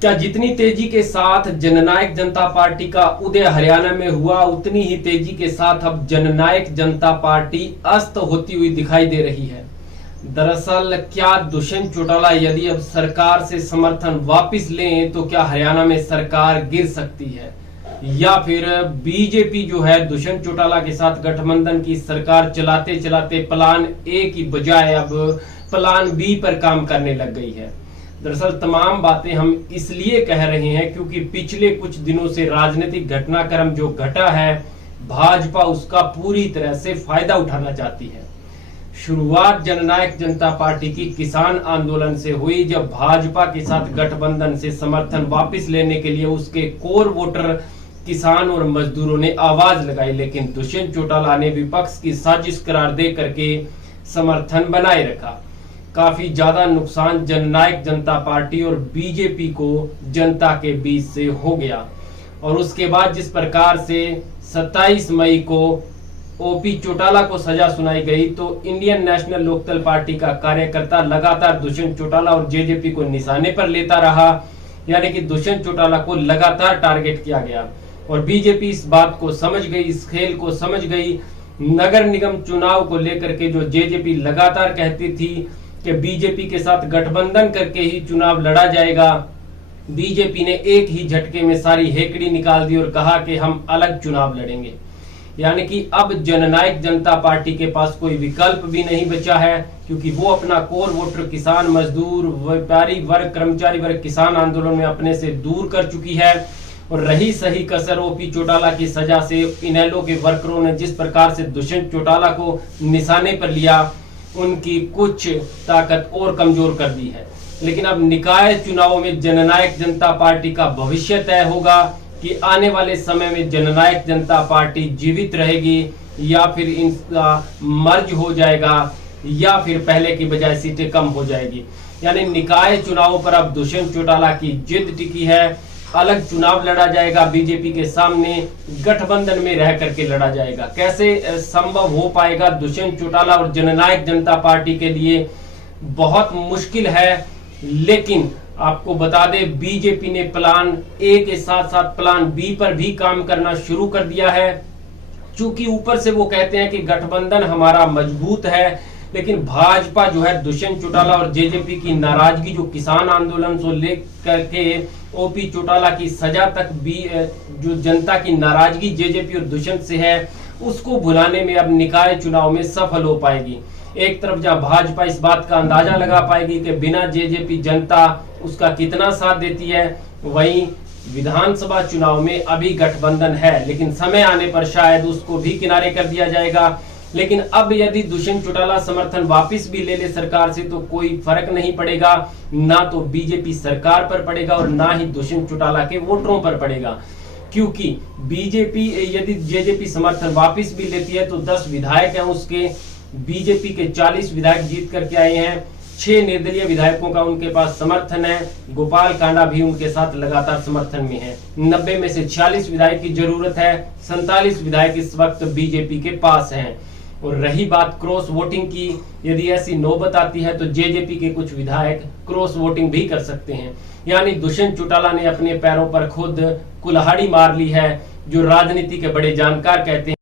क्या जितनी तेजी के साथ जननायक जनता पार्टी का उदय हरियाणा में हुआ, उतनी ही तेजी के साथ अब जननायक जनता पार्टी अस्त होती हुई दिखाई दे रही है। दरअसल क्या दुष्यंत चौटाला यदि अब सरकार से समर्थन वापस लें तो क्या हरियाणा में सरकार गिर सकती है, या फिर बीजेपी जो है दुष्यंत चौटाला के साथ गठबंधन की सरकार चलाते चलाते प्लान ए की बजाय अब प्लान बी पर काम करने लग गई है। दरअसल तमाम बातें हम इसलिए कह रहे हैं क्योंकि पिछले कुछ दिनों से राजनीतिक घटनाक्रम जो घटा है, भाजपा उसका पूरी तरह से फायदा उठाना चाहती है। शुरुआत जननायक जनता पार्टी की किसान आंदोलन से हुई, जब भाजपा के साथ गठबंधन से समर्थन वापस लेने के लिए उसके कोर वोटर किसान और मजदूरों ने आवाज लगाई, लेकिन दुष्यंत चौटाला ने विपक्ष की साजिश करार दे करके समर्थन बनाए रखा। काफी ज्यादा नुकसान जननायक जनता पार्टी और बीजेपी को जनता के बीच से हो गया। और उसके बाद जिस प्रकार से 27 मई को ओपी चौटाला को सजा सुनाई गई, तो इंडियन नेशनल लोकदल पार्टी का कार्यकर्ता लगातार दुष्यंत चौटाला और जेजेपी को निशाने पर लेता रहा, यानी कि दुष्यंत चौटाला को लगातार टारगेट किया गया। और बीजेपी इस बात को समझ गई, इस खेल को समझ गई। नगर निगम चुनाव को लेकर के जो जेजेपी लगातार कहती थी कि बीजेपी के साथ गठबंधन करके ही चुनाव लड़ा जाएगा, बीजेपी ने एक ही झटके में सारी हेकड़ी निकाल दी और कहा कि हम अलग चुनाव लड़ेंगे। यानी कि अब जननायक जनता पार्टी के पास कोई विकल्प भी नहीं बचा है, क्योंकि वो अपना कोर वोटर किसान, मजदूर, व्यापारी वर्ग, कर्मचारी वर्ग किसान आंदोलन में अपने से दूर कर चुकी है। और रही सही कसर ओपी चौटाला की सजा से इनेलो के वर्करों ने जिस प्रकार से दुष्यंत चौटाला को निशाने पर लिया, उनकी कुछ ताकत और कमजोर कर दी है। लेकिन अब निकाय चुनावों में जननायक जनता पार्टी का भविष्य तय होगा कि आने वाले समय में जननायक जनता पार्टी जीवित रहेगी या फिर इनका मर्ज हो जाएगा, या फिर पहले की बजाय सीटें कम हो जाएगी। यानी निकाय चुनावों पर अब दुष्यंत चौटाला की जिद टिकी है। अलग चुनाव लड़ा जाएगा, बीजेपी के सामने गठबंधन में रह करके लड़ा जाएगा। कैसे संभव हो पाएगा दुष्यंत चौटाला और जननायक जनता पार्टी के लिए बहुत मुश्किल है। लेकिन आपको बता दें, बीजेपी ने प्लान ए के साथ साथ प्लान बी पर भी काम करना शुरू कर दिया है। चूंकि ऊपर से वो कहते हैं कि गठबंधन हमारा मजबूत है, लेकिन भाजपा जो है दुष्यंत चौटाला और जेजेपी की नाराजगी, जो किसान आंदोलन से लेकर के ओपी चौटाला की सजा तक भी जो जनता की नाराजगी जेजेपी और दुष्यंत से है, उसको भुलाने में अब निकाय चुनाव में सफल हो पाएगी। एक तरफ जहां भाजपा इस बात का अंदाजा लगा पाएगी कि बिना जेजेपी जनता उसका कितना साथ देती है, वहीं विधानसभा चुनाव में अभी गठबंधन है, लेकिन समय आने पर शायद उसको भी किनारे कर दिया जाएगा। लेकिन अब यदि दुष्यंत चौटाला समर्थन वापस भी ले ले सरकार से, तो कोई फर्क नहीं पड़ेगा, ना तो बीजेपी सरकार पर पड़ेगा और ना ही दुष्यंत चौटाला के वोटरों पर पड़ेगा। क्योंकि बीजेपी यदि जेजेपी समर्थन वापस भी लेती है तो 10 विधायक हैं उसके, बीजेपी के 40 विधायक जीत करके आए हैं, 6 निर्दलीय विधायकों का उनके पास समर्थन है। गोपाल कांडा भी उनके साथ लगातार समर्थन में है। 90 में से 46 विधायक की जरूरत है, 47 विधायक इस वक्त बीजेपी के पास हैं। और रही बात क्रॉस वोटिंग की, यदि ऐसी नौबत आती है तो जेजेपी के कुछ विधायक क्रॉस वोटिंग भी कर सकते हैं। यानी दुष्यंत चौटाला ने अपने पैरों पर खुद कुल्हाड़ी मार ली है, जो राजनीति के बड़े जानकार कहते हैं।